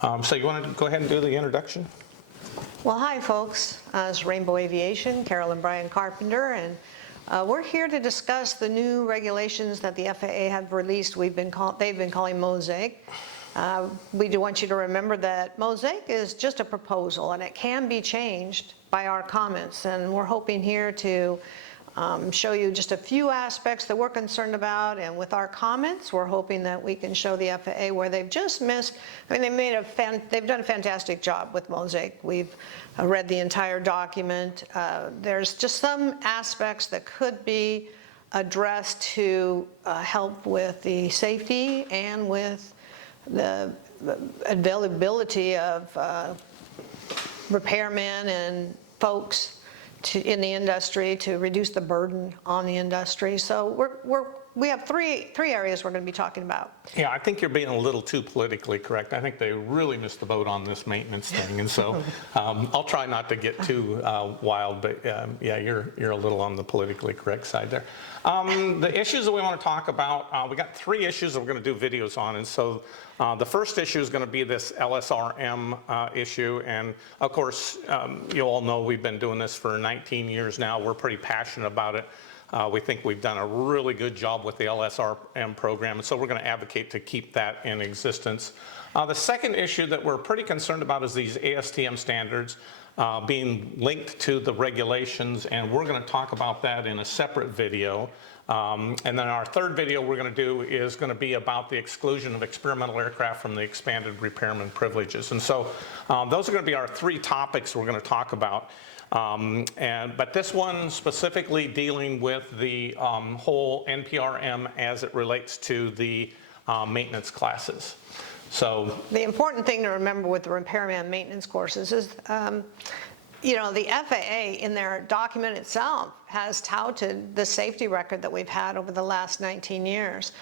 So you want to go ahead and do the introduction? Well, hi folks, it's Rainbow Aviation, Carol and Brian Carpenter, and we're here to discuss the new regulations that the FAA have released. They've been calling MOSAIC. We do want you to remember that MOSAIC is just a proposal and it can be changed by our comments, and we're hoping here to show you just a few aspects that we're concerned about, and with our comments we're hoping that we can show the FAA where they've just missed. I mean, they've done a fantastic job with MOSAIC. We've read the entire document. There's just some aspects that could be addressed to help with the safety and with the availability of repairmen and folks in the industry to reduce the burden on the industry. So we have three areas we're going to be talking about. Yeah, I think you're being a little too politically correct. I think they really missed the boat on this maintenance thing, and so I'll try not to get too wild, but yeah, you're a little on the politically correct side there. The issues that we want to talk about, we got three issues that we're going to do videos on, and so the first issue is going to be this LSRM issue, and of course, you all know we've been doing this for 19 years now. We're pretty passionate about it. We think we've done a really good job with the LSRM program, and so we're going to advocate to keep that in existence. The second issue that we're pretty concerned about is these ASTM standards being linked to the regulations, and we're going to talk about that in a separate video. And then our third video we're going to do is going to be about the exclusion of experimental aircraft from the expanded repairman privileges. And so those are going to be our three topics we're going to talk about. But this one specifically dealing with the whole NPRM as it relates to the maintenance classes. So the important thing to remember with the repairman maintenance courses is, you know, the FAA in their document itself has touted the safety record that we've had over the last 19 years.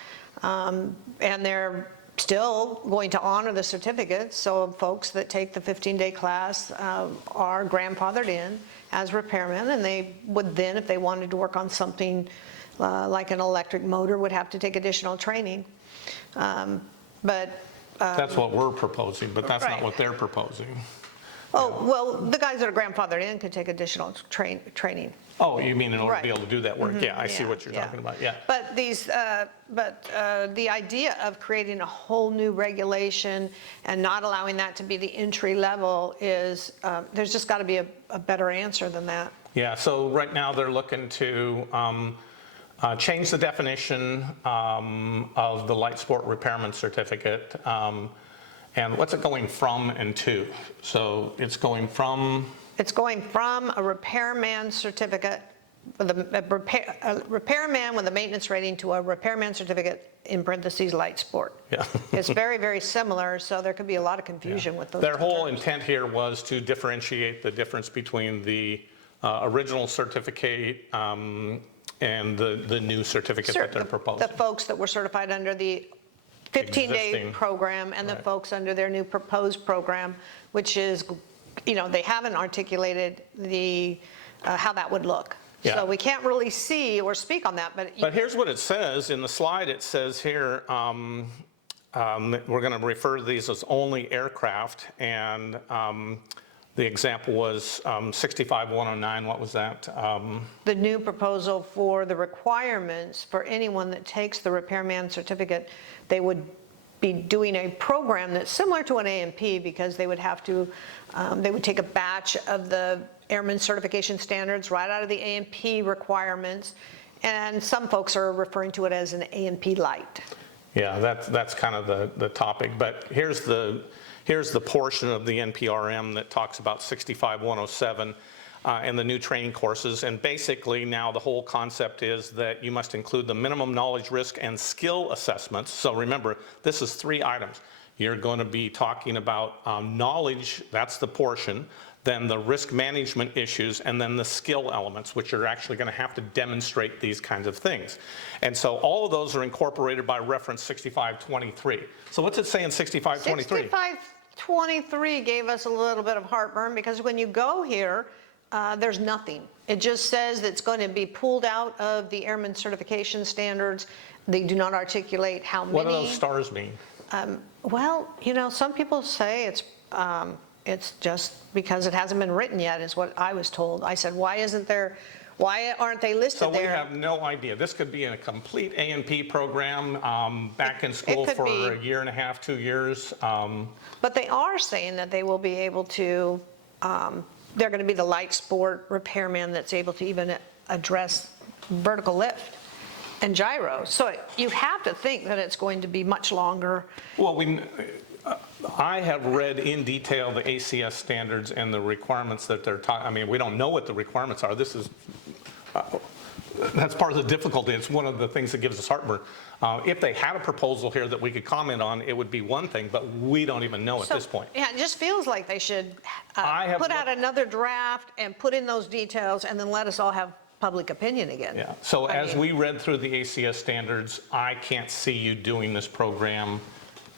And they're still going to honor the certificates, so folks that take the 15-day class are grandfathered in as repairmen, and they would then, if they wanted to work on something like an electric motor, would have to take additional training. That's what we're proposing, but that's not what they're proposing. Oh, well, the guys that are grandfathered in could take additional training. Oh, you mean in order to be able to do that work? Yeah, I see what you're talking about. Yeah. But the idea of creating a whole new regulation and not allowing that to be the entry level is there's just got to be a better answer than that. Yeah. So right now they're looking to change the definition of the light sport repairman certificate. And what's it going from and to? So it's going from? It's going from a repairman certificate, with a repairman with a maintenance rating, to a repairman certificate, in parentheses, light sport. Yeah. It's very, very similar, so there could be a lot of confusion with those. Their whole intent here was to differentiate the difference between the original certificate and the new certificate that they're proposing. The folks that were certified under the 15-day program and the folks under their new proposed program, which is, you know, they haven't articulated the how that would look. Yeah. So we can't really see or speak on that. But here's what it says in the slide. It says here, we're going to refer to these as only aircraft, and the example was 65109. What was that? The new proposal for the requirements for anyone that takes the repairman certificate, they would be doing a program that's similar to an A&P, because they would have to, they would take a batch of the airman certification standards right out of the A&P requirements, and some folks are referring to it as an A&P light. Yeah, that's kind of the topic, but here's the portion of the NPRM that talks about 65107 and the new training courses. And basically now the whole concept is that you must include the minimum knowledge, risk, and skill assessments. So remember, this is three items. You're going to be talking about knowledge, that's the portion, then the risk management issues, and then the skill elements, which are actually going to have to demonstrate these kinds of things. And so all of those are incorporated by reference 6523. So what's it say in 6523? 6523 gave us a little bit of heartburn, because when you go here, there's nothing. It just says that it's going to be pulled out of the airman certification standards. They do not articulate how many. What do those stars mean? Well, some people say it's just because it hasn't been written yet, is what I was told. I said, why aren't they listed So we there? have no idea. This could be in a complete A&P program, back in school could for be. a year and a half, 2 years. But they are saying that they will be able to, they're going to be the light sport repairman that's able to even address vertical lift and gyro. So you have to think that it's going to be much longer. Well, I have read in detail the ACS standards and the requirements that they're talking. I mean, we don't know what the requirements are. This is, that's part of the difficulty. It's one of the things that gives us heartburn. If they had a proposal here that we could comment on, it would be one thing, but we don't even know at this point. Yeah, it just feels like they should I put out another draft and put in those details and then let us all have public opinion again. Yeah, so as we read through the ACS standards, I can't see you doing this program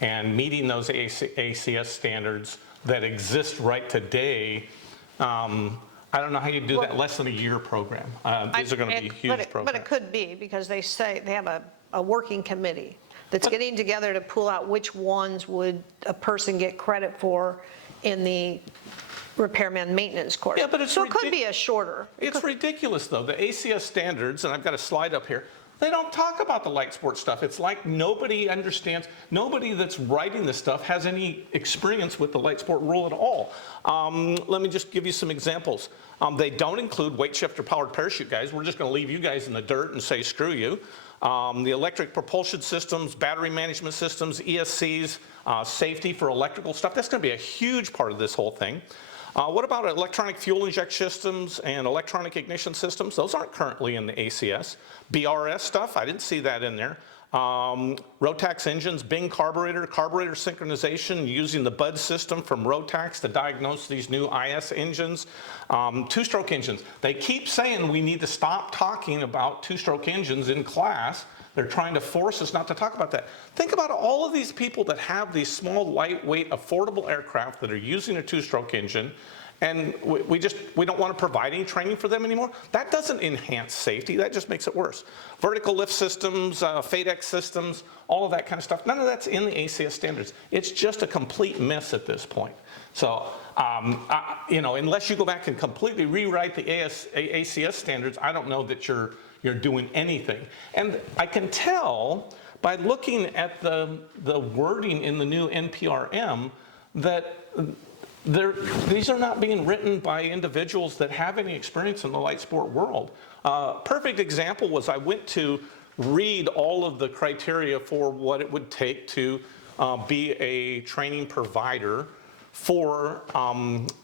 and meeting those ACS standards that exist right today. I don't know how you do that less than a year program. These are going to be huge programs. But it could be, because they say they have a working committee that's getting together to pull out which ones would a person get credit for in the repairman maintenance course. Yeah, but it's so it could be a shorter. It's ridiculous, though. The ACS standards, and I've got a slide up here, they don't talk about the light sport stuff. It's like nobody understands, nobody that's writing this stuff has any experience with the light sport rule at all. Let me just give you some examples. They don't include weight shifter powered parachute guys. We're just going to leave you guys in the dirt and say screw you. The electric propulsion systems, battery management systems, ESCs, safety for electrical stuff, that's going to be a huge part of this whole thing. What about electronic fuel injection systems and electronic ignition systems? Those aren't currently in the ACS. BRS stuff, I didn't see that in there. Rotax engines, Bing carburetor synchronization using the BUD system from Rotax to diagnose these new IS engines. Two-stroke engines. They keep saying we need to stop talking about two-stroke engines in class. They're trying to force us not to talk about that. Think about all of these people that have these small, lightweight, affordable aircraft that are using a two-stroke engine, and we don't want to provide any training for them anymore. That doesn't enhance safety, that just makes it worse. Vertical lift systems, FADEX systems, all of that kind of stuff, none of that's in the ACS standards. It's just a complete mess at this point. So, unless you go back and completely rewrite the ACS standards, I don't know that you're doing anything. And I can tell by looking at the wording in the new NPRM that these are not being written by individuals that have any experience in the light sport world. Perfect example was I went to read all of the criteria for what it would take to be a training provider for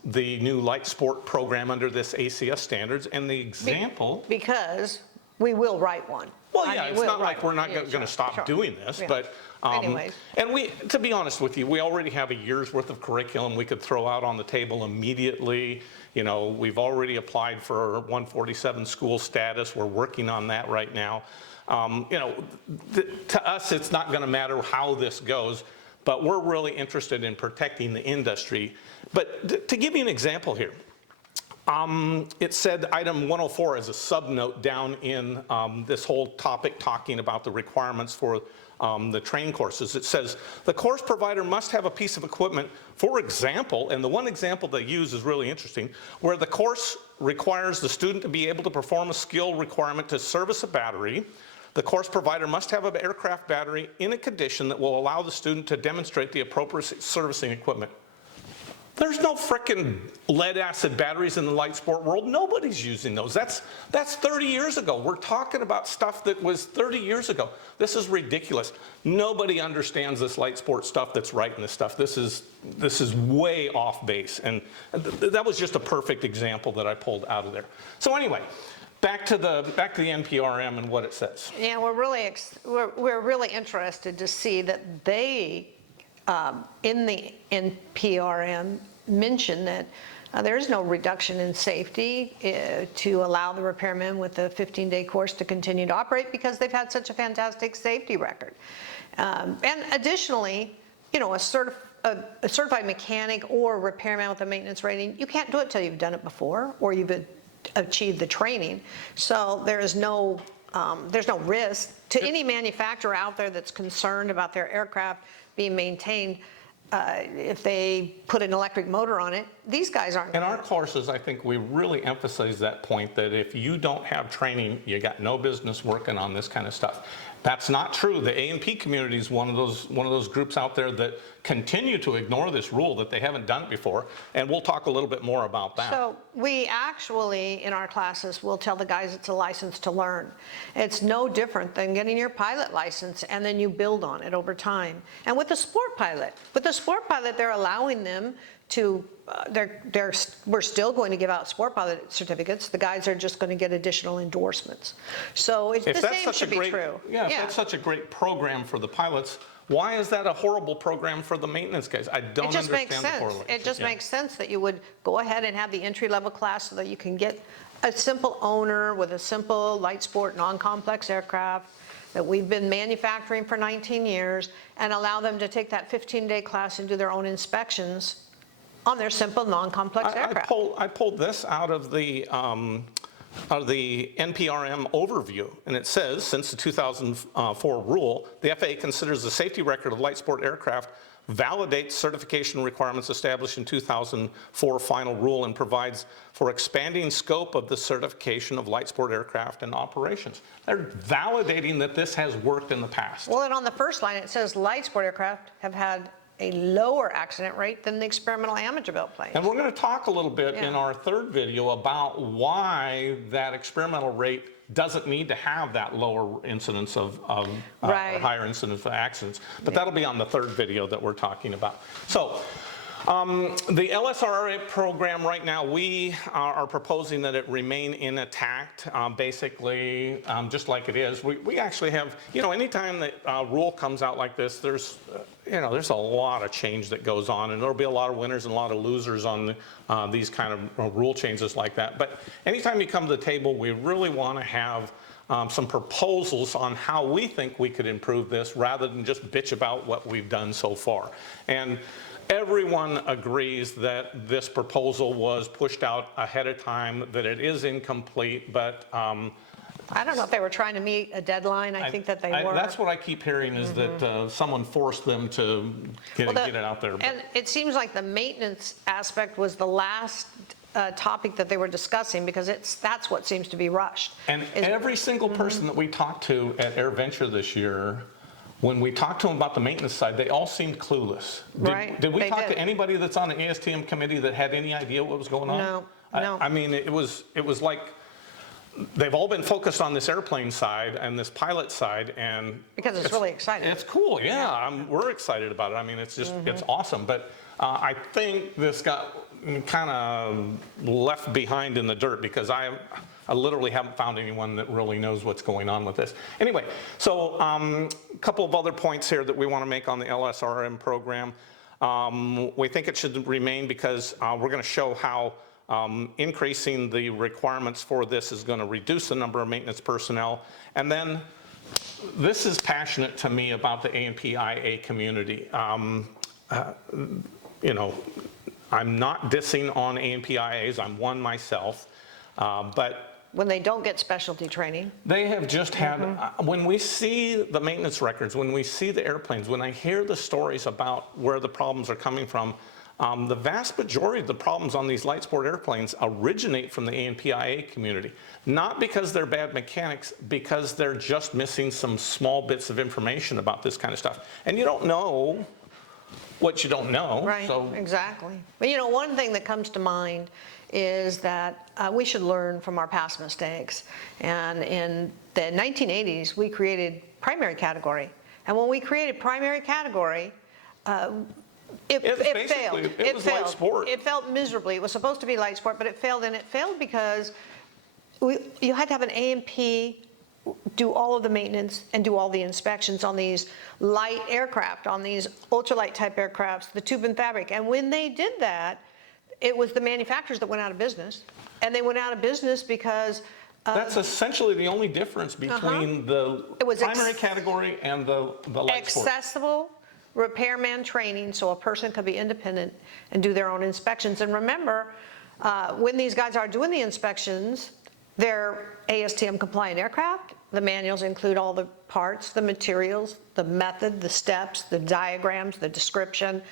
the new light sport program under this ACS standards, and the example... Because we will write one. Well, yeah, it's not like we're not going to stop doing this, but anyways. And to be honest with you, we already have a year's worth of curriculum we could throw out on the table immediately. We've already applied for 147 school status. We're working on that right now. To us, it's not going to matter how this goes, but we're really interested in protecting the industry. But to give you an example here, it said item 104 as a subnote down in this whole topic talking about the requirements for the training courses. It says the course provider must have a piece of equipment, for example, and the one example they use is really interesting, where the course requires the student to be able to perform a skill requirement to service a battery. The course provider must have an aircraft battery in a condition that will allow the student to demonstrate the appropriate servicing equipment. There's no frickin' lead acid batteries in the light sport world. Nobody's using those. That's 30 years ago. We're talking about stuff that was 30 years ago. This is ridiculous. Nobody understands this light sport stuff that's writing this stuff. This is way off base. And that was just a perfect example that I pulled out of there. So anyway, back to the NPRM and what it says. Yeah, we're really interested to see that they in the NPRM mention that there is no reduction in safety to allow the repairmen with a 15-day course to continue to operate because they've had such a fantastic safety record. And additionally, a certified mechanic or repairman with a maintenance rating, you can't do it till you've done it before or you've achieved the training. So there's no risk to any manufacturer out there that's concerned about their aircraft being maintained if they put an electric motor on it. These guys aren't. In our courses, I think we really emphasize that point, that if you don't have training, you got no business working on this kind of stuff. That's not true. The A&P community is one of those groups out there that continue to ignore this rule, that they haven't done it before, and we'll talk a little bit more about that. So we actually, in our classes, will tell the guys it's a license to learn. It's no different than getting your pilot license, and then you build on it over time. And with the sport pilot, they're allowing them to, we're still going to give out sport pilot certificates. The guys are just going to get additional endorsements. So the same should be true. Yeah, if that's such a great program for the pilots, why is that a horrible program for the maintenance guys? I don't understand the correlation. It just makes sense that you would go ahead and have the entry-level class so that you can get a simple owner with a simple light sport non-complex aircraft that we've been manufacturing for 19 years, and allow them to take that 15-day class and do their own inspections on their simple non-complex aircraft. I pulled this out of the NPRM overview, and it says, since the 2004 rule, the FAA considers the safety record of light sport aircraft validates certification requirements established in 2004 final rule, and provides for expanding scope of the certification of light sport aircraft and operations. They're validating that this has worked in the past. Well, and on the first line, it says light sport aircraft have had a lower accident rate than the experimental amateur-built planes. And we're going to talk a little bit in our third video about why that experimental rate doesn't need to have that lower incidence of or higher incidence of accidents. But that'll be on the third video that we're talking about. So the LSRM program right now, we are proposing that it remain intact, basically just like it is. We actually have, anytime that rule comes out like this, there's a lot of change that goes on, and there'll be a lot of winners and a lot of losers on these kind of rule changes like that. But anytime you come to the table, we really want to have some proposals on how we think we could improve this, rather than just bitch about what we've done so far. And everyone agrees that this proposal was pushed out ahead of time, that it is incomplete, but I don't know if they were trying to meet a deadline. I think that they were. That's what I keep hearing, is that someone forced them to get it out there. And it seems like the maintenance aspect was the last topic that they were discussing, because that's what seems to be rushed. And every single person that we talked to at AirVenture this year, when we talked to them about the maintenance side, they all seemed clueless. Did we talk to anybody that's on the ASTM committee that had any idea what was going on? No. I mean, it was like they've all been focused on this airplane side and this pilot side, and because it's really exciting. It's cool, we're excited about it. I mean, it's just it's awesome. But I think this got kind of left behind in the dirt, because I literally haven't found anyone that really knows what's going on with this. Anyway, so a couple of other points here that we want to make on the LSRM program. We think it should remain because we're going to show how increasing the requirements for this is going to reduce the number of maintenance personnel. And then this is passionate to me about the A&P-IA community. I'm not dissing on A&P-IAs, I'm one myself, but when they don't get specialty training. They have just had, when we see the maintenance records, when we see the airplanes, when I hear the stories about where the problems are coming from, the vast majority of the problems on these light sport airplanes originate from the A&P-IA community. Not because they're bad mechanics, because they're just missing some small bits of information about this kind of stuff. And you don't know what you don't know. Right, so. Exactly. But one thing that comes to mind is that we should learn from our past mistakes. And in the 1980s, we created primary category. And when we created primary category, it failed. It was light sport. It failed miserably. It was supposed to be light sport, but it failed, and it failed because you had to have an A&P do all of the maintenance and do all the inspections on these light aircraft, on these ultralight type aircrafts, the tube and fabric. And when they did that, it was the manufacturers that went out of business. And they went out of business because that's essentially the only difference between the primary category and the light sport. Accessible repairman training, so a person could be independent and do their own inspections. And remember, when these guys are doing the inspections, they're ASTM compliant aircraft, The manuals include all the parts, the materials, the method, the steps, the diagrams, the description,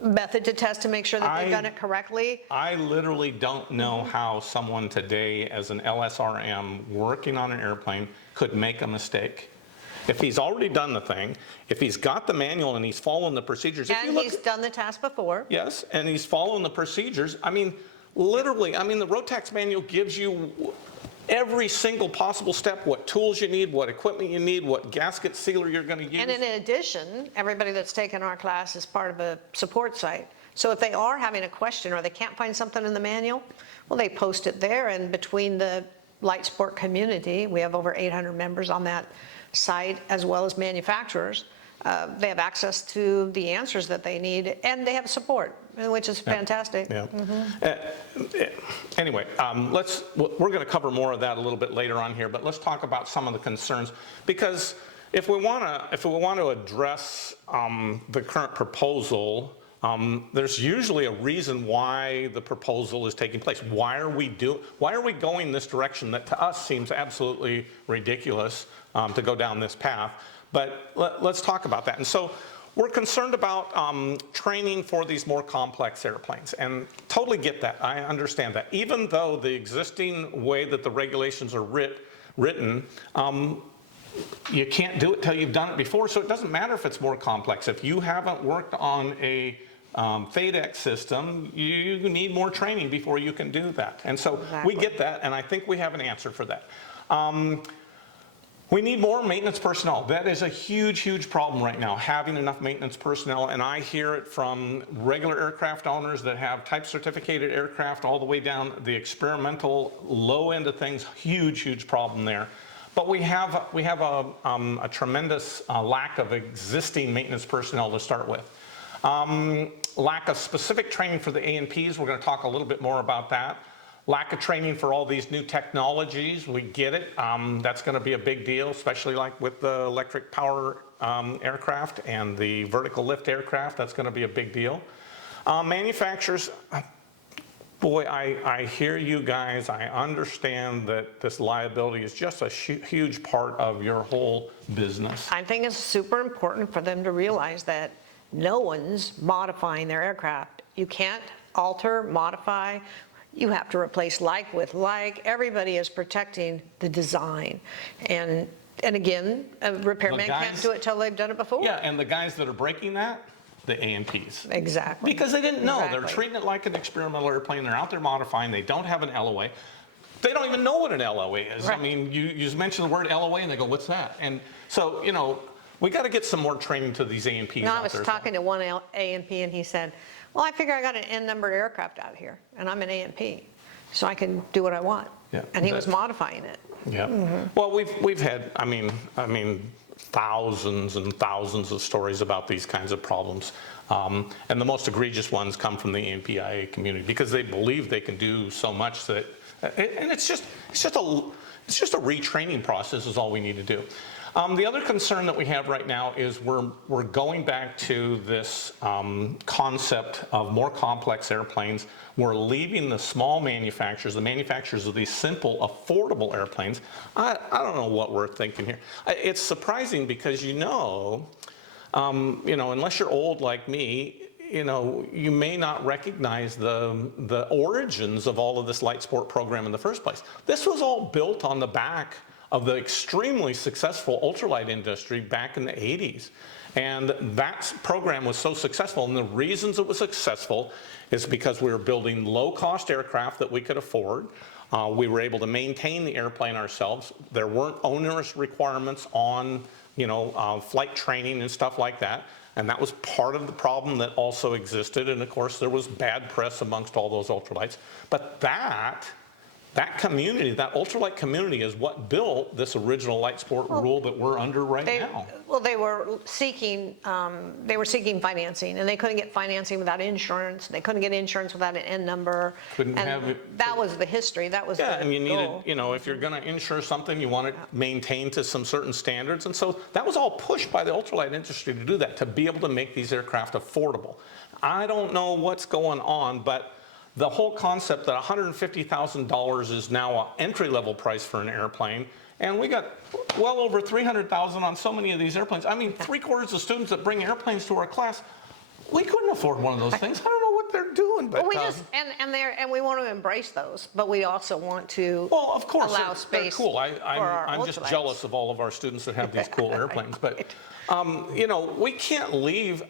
method to test to make sure that they've done it correctly. I literally don't know how someone today as an LSRM working on an airplane could make a mistake. If he's already done the thing, if he's got the manual and he's following the procedures. If you And look, he's done the task before. yes, and he's following the procedures. I mean, literally, I mean, the road tax manual gives you every single possible step, what tools you need, what equipment you need, what gasket sealer you're going to use. And in addition, everybody that's taken our class is part of a support site. So if they are having a question or they can't find something in the manual, well, they post it there, and between the light sport community, we have over 800 members on that site, as well as manufacturers. They have access to the answers that they need, and they have support, which is fantastic. Yeah. Anyway, we're going to cover more of that a little bit later on here, but let's talk about some of the concerns, because if we want to address the current proposal, there's usually a reason why the proposal is taking place. Why are we going this direction that to us seems absolutely ridiculous to go down this path? But let's talk about that. And so we're concerned about training for these more complex airplanes, and totally get that. I understand that. Even though the existing way that the regulations are written, you can't do it till you've done it before, so it doesn't matter if it's more complex. If you haven't worked on a FADEC system, you need more training before you can do that. And so we get that, and I think we have an answer for that. We need more maintenance personnel. That is a huge, huge problem right now, having enough maintenance personnel. And I hear it from regular aircraft owners that have type certificated aircraft all the way down the experimental low end of things. Huge, huge problem there. But we have a tremendous lack of existing maintenance personnel to start with. Lack of specific training for the A&Ps. We're going to talk a little bit more about that. Lack of training for all these new technologies, we get it. That's going to be a big deal, especially like with the electric power aircraft and the vertical lift aircraft. That's going to be a big deal. Manufacturers, boy, I hear you guys. I understand that this liability is just a huge part of your whole business. I think it's super important for them to realize that no one's modifying their aircraft. You can't alter, modify. You have to replace like with like. Everybody is protecting the design. And again, a repairman can't do it till they've done it before. Yeah, and the guys that are breaking that, the A&Ps. Exactly. Because they didn't know. Exactly. They're treating it like an experimental airplane. They're out there modifying. They don't have an LOA. They don't even know what an LOA is. Right. I mean, you just mention the word LOA and they go, what's that? And so, you know, we got to get some more training to these A&Ps No, I out was there. talking to one A&P, and he said, well, I figure I got an N-numbered aircraft out here, and I'm an A&P, so I can do what I want. Yeah, And he was modifying it. Yeah. Well, we've had, I mean, thousands and thousands of stories about these kinds of problems. And the most egregious ones come from the ANPIA community because they believe they can do so much that, and it's just a retraining process is all we need to do. The other concern that we have right now is we're going back to this concept of more complex airplanes. We're leaving the small manufacturers, the manufacturers of these simple, affordable airplanes. I don't know what we're thinking here. It's surprising because you know, unless you're old like me, you may not recognize the origins of all of this light sport program in the first place. This was all built on the back of the extremely successful ultralight industry back in the 80s. And that program was so successful, and the reasons it was successful is because we were building low-cost aircraft that we could afford. We were able to maintain the airplane ourselves. There weren't onerous requirements on, flight training and stuff like that. And that was part of the problem that also existed. And of course, there was bad press amongst all those ultralights. But that community, that ultralight community is what built this original light sport rule that we're under right now. Well, they were seeking financing, and they couldn't get financing without insurance. They couldn't get insurance without an N number. That was the history. That was the goal. And you needed, if you're going to insure something, you want it maintained to some certain standards. And so that was all pushed by the ultralight industry to do that, to be able to make these aircraft affordable. I don't know what's going on, but the whole concept that $150,000 is now an entry-level price for an airplane, and we got well over 300,000 on so many of these airplanes. I mean, 3/4 of students that bring airplanes to our class, we couldn't afford one of those things. I don't know what they're doing, but Well, we just, and we want to embrace those, but we also want to well, of course, allow they're space cool. for our I'm just ultralights. jealous of all of our students that have these cool airplanes. But, you know, we can't leave.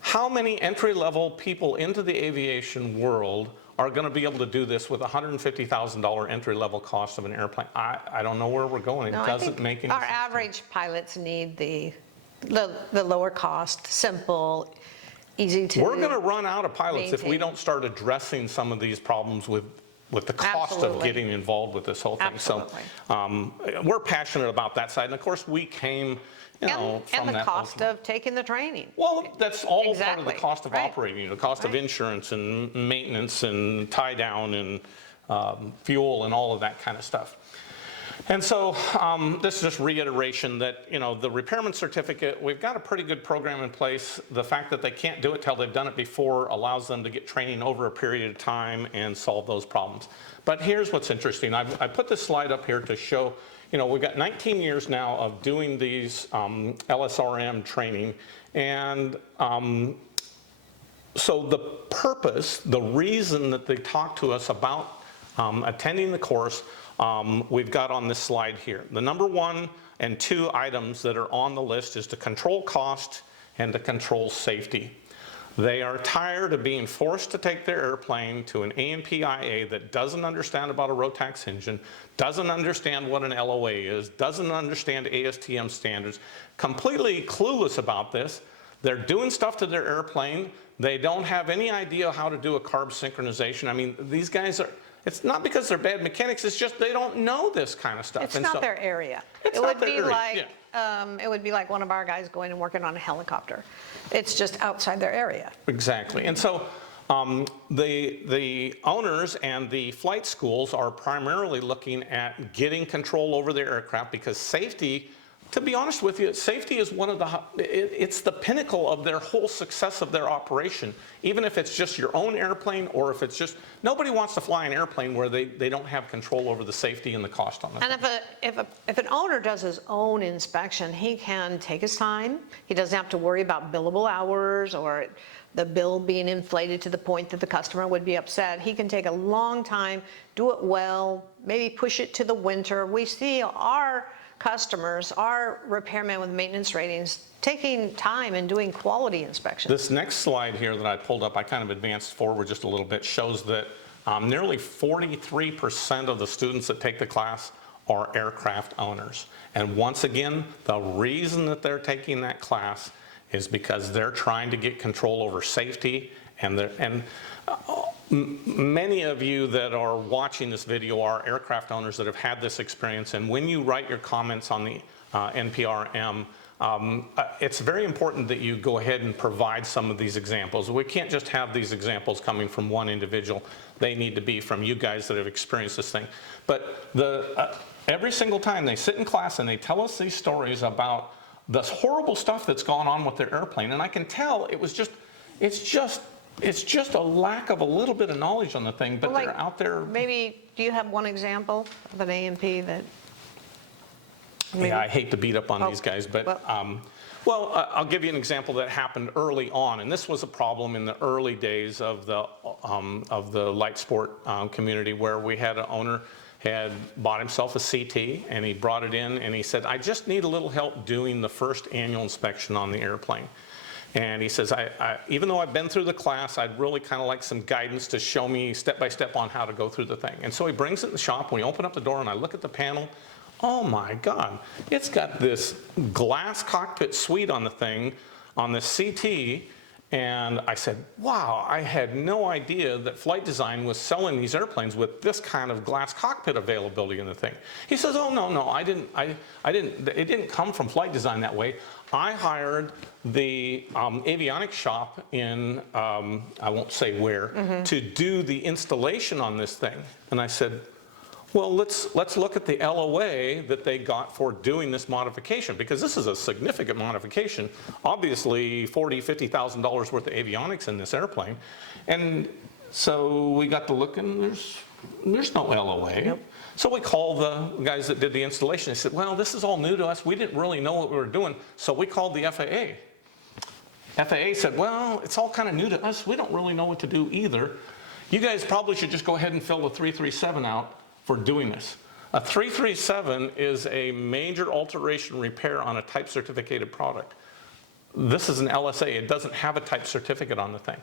How many entry-level people into the aviation world are going to be able to do this with a $150,000 entry-level cost of an airplane? I don't know where we're going. It No, I doesn't think make any our sense. average pilots need the lower cost, simple, easy to. We're going to run out of pilots if we maintain. don't start addressing some of these problems with the cost of Absolutely. getting involved with this whole thing. Absolutely. So we're passionate about that side. And of course, we came, you know, from And the that cost ultimate- of taking the training. Well, that's all part of Exactly. the cost of Right. operating, the cost of Right. insurance and maintenance and tie down and fuel and all of that kind of stuff. And so this is just reiteration that, you know, the repairman certificate, we've got a pretty good program in place. The fact that they can't do it till they've done it before allows them to get training over a period of time and solve those problems. But here's what's interesting. I put this slide up here to show, you know, we've got 19 years now of doing these LSRM training. And so the purpose, the reason that they talk to us about attending the course, we've got on this slide here. The number 1 and 2 items that are on the list is to control cost and to control safety. They are tired of being forced to take their airplane to an A&P IA that doesn't understand about a Rotax engine, doesn't understand what an LOA is, doesn't understand ASTM standards, completely clueless about this. They're doing stuff to their airplane. They don't have any idea how to do a carb synchronization. I mean, these guys are, it's not because they're bad mechanics, it's just they don't know this kind of stuff. It's not their area. It's It not would their be area, like, it would be like one of our guys going and working on a helicopter. It's just outside their area. Exactly. And so the owners and the flight schools are primarily looking at getting control over their aircraft because safety, to be honest with you, safety is one of the, it's the pinnacle of their whole success of their operation. Even if it's just your own airplane or if it's just, nobody wants to fly an airplane where they don't have control over the safety and the cost on it. And if an owner does his own inspection, he can take his time. He doesn't have to worry about billable hours or the bill being inflated to the point that the customer would be upset. He can take a long time, do it well, maybe push it to the winter. We see our customers, our repairmen with maintenance ratings, taking time and doing quality inspections. This next slide here that I pulled up, I kind of advanced forward just a little bit, shows that nearly 43% of the students that take the class are aircraft owners. And once again, the reason that they're taking that class is because they're trying to get control over safety, and many of you that are watching this video are aircraft owners that have had this experience, and when you write your comments on the NPRM, it's very important that you go ahead and provide some of these examples. We can't just have these examples coming from one individual. They need to be from you guys that have experienced this thing. But every single time they sit in class and they tell us these stories about the horrible stuff that's gone on with their airplane, and I can tell it's just a lack of a little bit of knowledge on the thing, but Well, they're out there. Maybe, do you have one example of an A&P that? Yeah, I hate to beat up on Oh, these guys, but well- I'll give you an example that happened early on, and this was a problem in the early days of the light sport community, where we had an owner had bought himself a CT, and he brought it in, and he said, I just need a little help doing the first annual inspection on the airplane. And he says, even though I've been through the class, I'd really kind of like some guidance to show me step by step on how to go through the thing. And so he brings it in the shop, and we open up the door, and I look at the panel. Oh my God, it's got this glass cockpit suite on the thing, on this CT, and I said, wow, I had no idea that Flight Design was selling these airplanes with this kind of glass cockpit availability in the thing. He says, oh, no, it didn't come from Flight Design that way. I hired the avionics shop in, I won't say where, to do the installation on this thing. And I said, well, let's look at the LOA that they got for doing this modification, because this is a significant modification. Obviously, $40,000, $50,000 worth of avionics in this airplane. And so we got to look, and there's no LOA. Yep. So we called the guys that did the installation. They said, well, this is all new to us. We didn't really know what we were doing. So we called the FAA. FAA said, well, it's all kind of new to us. We don't really know what to do either. You guys probably should just go ahead and fill the 337 out for doing this. A 337 is a major alteration repair on a type certificated product. This is an LSA. It doesn't have a type certificate on the thing.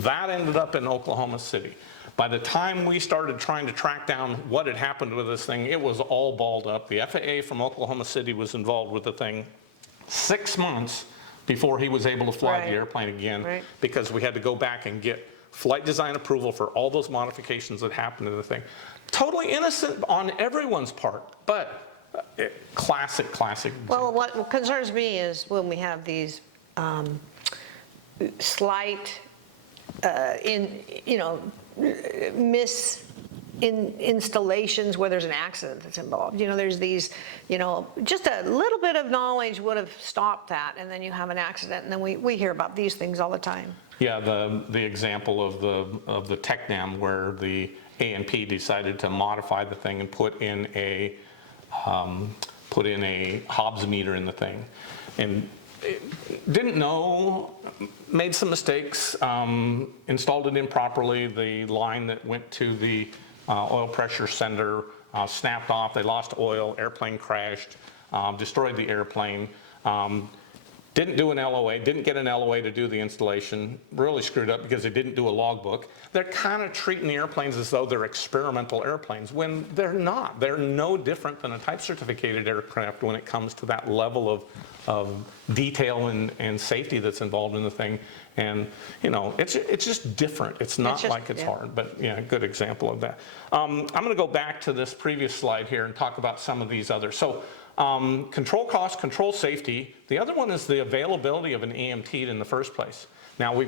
That ended up in Oklahoma City. By the time we started trying to track down what had happened with this thing, it was all balled up. The FAA from Oklahoma City was involved with the thing 6 months before he was able to fly the airplane again, because we had to go back and get flight design approval for all those modifications that happened to the thing. Totally innocent on everyone's part, but classic. Well, what concerns me is when we have these slight, installations where there's an accident that's involved. There's these, just a little bit of knowledge would have stopped that, and then you have an accident, and then we hear about these things all the time. Yeah, the example of the TechNam where the A&P decided to modify the thing and put in a Hobbs meter in the thing, and didn't know, made some mistakes, installed it improperly. The line that went to the oil pressure sender snapped off. They lost oil. Airplane crashed. Destroyed the airplane. Didn't do an LOA, didn't get an LOA to do the installation, really screwed up because they didn't do a logbook. They're kind of treating the airplanes as though they're experimental airplanes, when they're not. They're no different than a type certificated aircraft when it comes to that level of detail and safety that's involved in the thing. And it's just different. It's not like it's hard, but yeah, good example of that. I'm gonna go back to this previous slide here and talk about some of these others. So control cost, control safety. The other one is the availability of an A&P in the first place. Now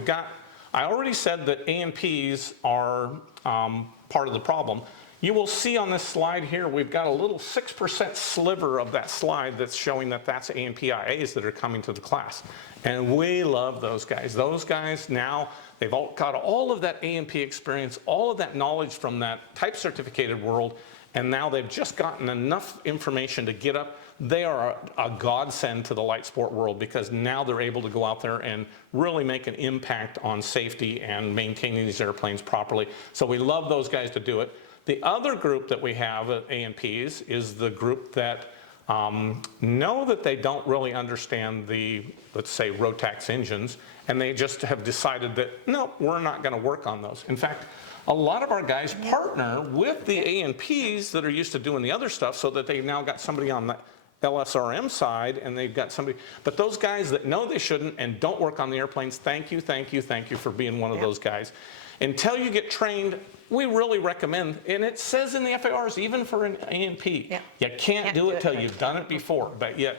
I already said that A&Ps are part of the problem. You will see on this slide here, we've got a little 6% sliver of that slide that's showing that that's A&PIAs that are coming to the class. And we love those guys. Those guys now, they've all got all of that A&P experience, all of that knowledge from that type certificated world, and now they've just gotten enough information to get up. They are a godsend to the light sport world, because now they're able to go out there and really make an impact on safety and maintaining these airplanes properly. So we love those guys to do it. The other group that we have at A&Ps is the group that know that they don't really understand the, let's say, Rotax engines, and they just have decided that, no, we're not going to work on those. In fact, a lot of our guys partner with the A&Ps that are used to doing the other stuff, so that they've now got somebody on the LSRM side, and they've got somebody, but those guys that know they shouldn't and don't work on the airplanes, thank you for being one of those guys. Until you get trained, we really recommend, and it says in the FARs, even for an A&P, you can't do it till you've done it before, but yet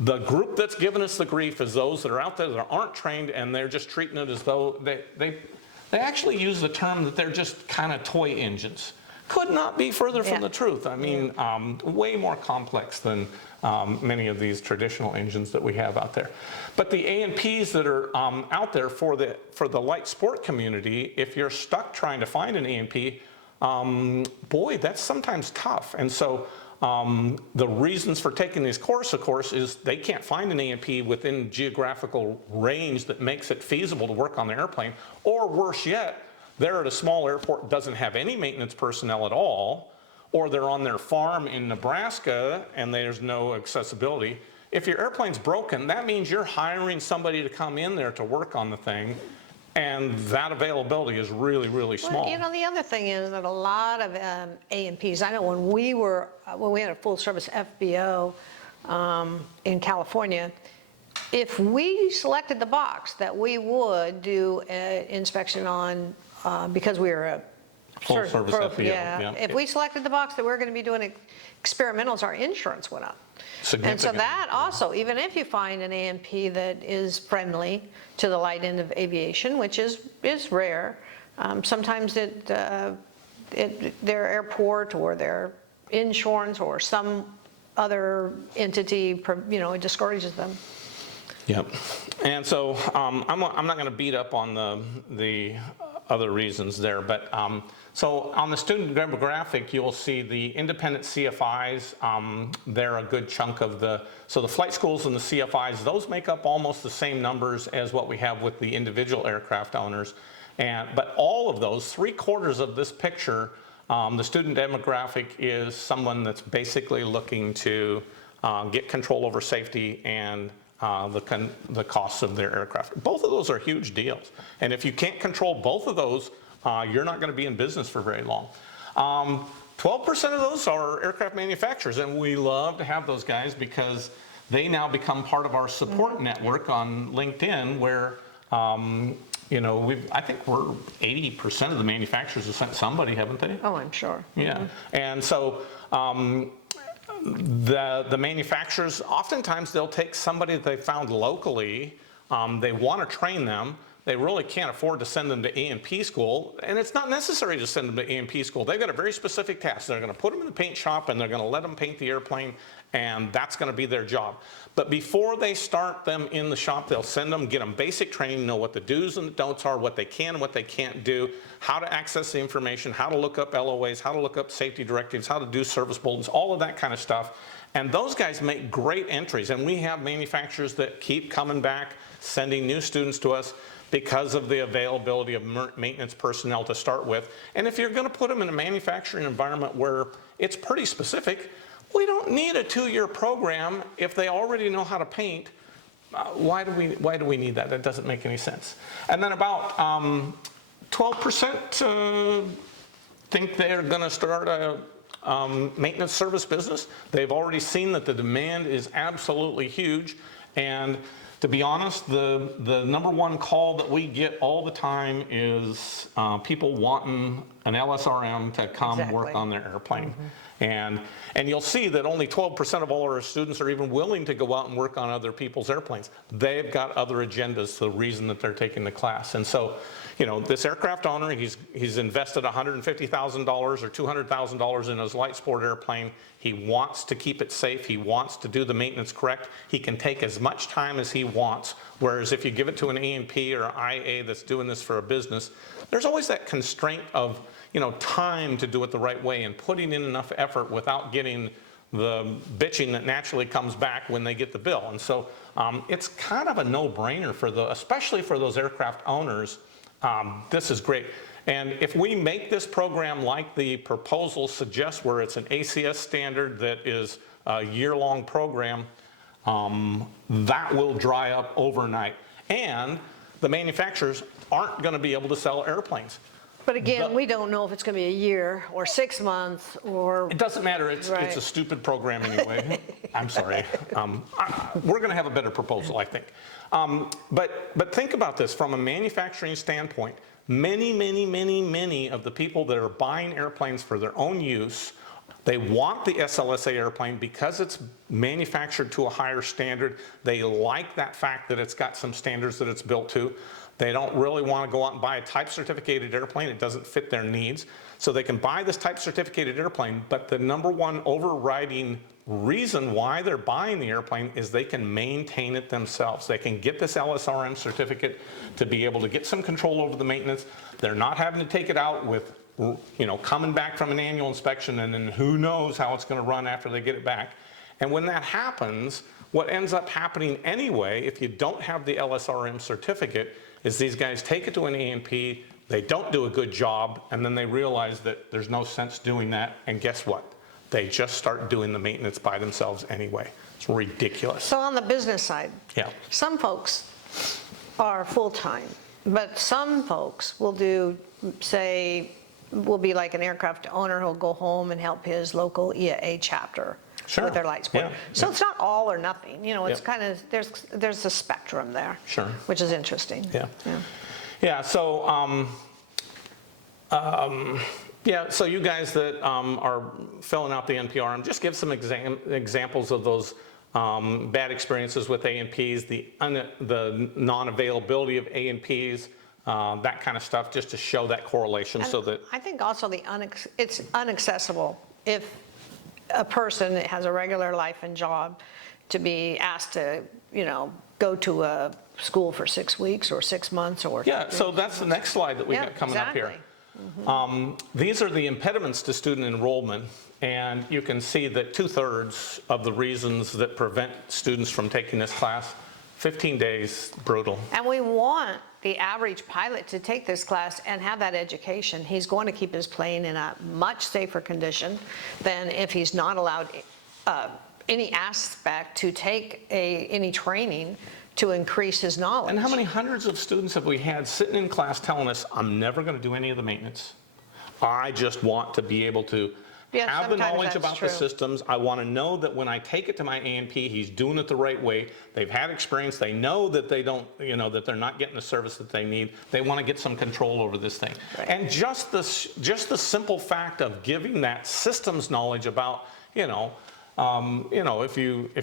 the group that's giving us the grief is those that are out there that aren't trained, and they're just treating it as though they actually use the term that they're just kind of toy engines. Could not be further from the truth. I mean, way more complex than many of these traditional engines that we have out there. But the A&Ps that are out there for the light sport community, if you're stuck trying to find an A&P, boy, that's sometimes tough. And so the reasons for taking this course, of course, is they can't find an A&P within geographical range that makes it feasible to work on the airplane, or worse yet, they're at a small airport, doesn't have any maintenance personnel at all, or they're on their farm in Nebraska and there's no accessibility. If your airplane's broken, that means you're hiring somebody to come in there to work on the thing, and that availability is really, really small. Well, the other thing is that a lot of A&Ps, I know when we had a full service FBO in California, if we selected the box that we would do an inspection on, because we were a full service FBO, if we selected the box that we're going to be doing experimentals, our insurance went up. And so that also, even if you find an A&P that is friendly to the light end of aviation, which is rare, sometimes their airport or their insurance or some other entity, discourages them. Yep. And so I'm not going to beat up on the other reasons there. But so on the student demographic, you'll see the independent CFIs. They're a good chunk of so the flight schools and the CFIs, those make up almost the same numbers as what we have with the individual aircraft owners. But all of those, 3/4 of this picture, the student demographic is someone that's basically looking to get control over safety and the costs of their aircraft. Both of those are huge deals. And if you can't control both of those, you're not going to be in business for very long. 12% of those are aircraft manufacturers, and we love to have those guys because they now become part of our support network on LinkedIn, where you know, I think we're 80% of the manufacturers have sent somebody, haven't they? Oh, I'm sure. Yeah, and so the manufacturers, oftentimes they'll take somebody that they found locally, they want to train them, they really can't afford to send them to A&P school, and it's not necessary to send them to A&P school. They've got a very specific task. They're going to put them in the paint shop and they're going to let them paint the airplane, and that's going to be their job. But before they start them in the shop, they'll send them, get them basic training, know what the do's and the don'ts are, what they can and what they can't do, how to access the information, how to look up LOAs, how to look up safety directives, how to do service bulletins, all of that kind of stuff. And those guys make great entries, and we have manufacturers that keep coming back, sending new students to us because of the availability of maintenance personnel to start with. And if you're going to put them in a manufacturing environment where it's pretty specific, we don't need a 2-year program if they already know how to paint. Why do we need that? That doesn't make any sense. And then about 12% think they're going to start a maintenance service business. They've already seen that the demand is absolutely huge, and to be honest, the number one call that we get all the time is people wanting an LSRM to come work on their airplane. And you'll see that only 12% of all our students are even willing to go out and work on other people's airplanes. They've got other agendas, the reason that they're taking the class. And so, you know, this aircraft owner, he's invested $150,000 or $200,000 in his light sport airplane. He wants to keep it safe. He wants to do the maintenance correct. He can take as much time as he wants. Whereas if you give it to an A&P or IA that's doing this for a business, there's always that constraint of, you know, time to do it the right way and putting in enough effort without getting the bitching that naturally comes back when they get the bill. And so it's kind of a no-brainer for especially for those aircraft owners. This is great. And if we make this program like the proposal suggests, where it's an ACS standard that is a year-long program, that will dry up overnight. And the manufacturers aren't going to be able to sell airplanes. But again, we don't know if it's going to be a year or 6 months or... It doesn't matter. It's a stupid program anyway. I'm sorry. We're going to have a better proposal, I think. But think about this from a manufacturing standpoint. Many of the people that are buying airplanes for their own use, they want the SLSA airplane because it's manufactured to a higher standard. They like that fact that it's got some standards that it's built to. They don't really want to go out and buy a type certificated airplane. It doesn't fit their needs. So they can buy this type certificated airplane, but the number one overriding reason why they're buying the airplane is they can maintain it themselves. They can get this LSRM certificate to be able to get some control over the maintenance. They're not having to take it out with, you know, coming back from an annual inspection and then who knows how it's going to run after they get it back. And when that happens, what ends up happening anyway, if you don't have the LSRM certificate, is these guys take it to an A&P, they don't do a good job, and then they realize that there's no sense doing that, and guess what? They just start doing the maintenance by themselves anyway. It's ridiculous. So on the business side, some folks are full-time, but some folks will do, say, will be like an aircraft owner who'll go home and help his local EAA chapter with their light sport. So it's not all or nothing, you know, it's kind of, there's a spectrum there, which is interesting. So, so you guys that are filling out the NPRM, just give some examples of those bad experiences with A&Ps, the non-availability of A&Ps, that kind of stuff, just to show that correlation. And so that I think also it's unaccessible if a person has a regular life and job to be asked to, you know, go to a school for 6 weeks or 6 months or. Yeah, so that's the next slide that we got coming up here. These are the impediments to student enrollment, and you can see that 2/3 of the reasons that prevent students from taking this class, 15 days, brutal. And we want the average pilot to take this class and have that education. He's going to keep his plane in a much safer condition than if he's not allowed any aspect to take any training to increase his knowledge. And how many hundreds of students have we had sitting in class telling us, I'm never going to do any of the maintenance. I just want to be able to have the knowledge about the systems. I want to know that when I take it to my A&P, he's doing it the right way. They've had experience. They know that they don't, that they're not getting the service that they need. They want to get some control over this thing. Right. And just the simple fact of giving that systems knowledge about, if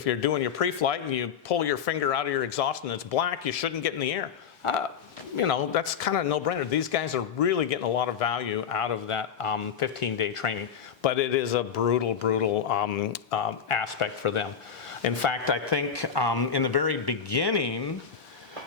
you're doing your pre-flight and you pull your finger out of your exhaust and it's black, you shouldn't get in the air. That's kind of no-brainer. These guys are really getting a lot of value out of that 15-day training, but it is a brutal aspect for them. In fact, I think in the very beginning,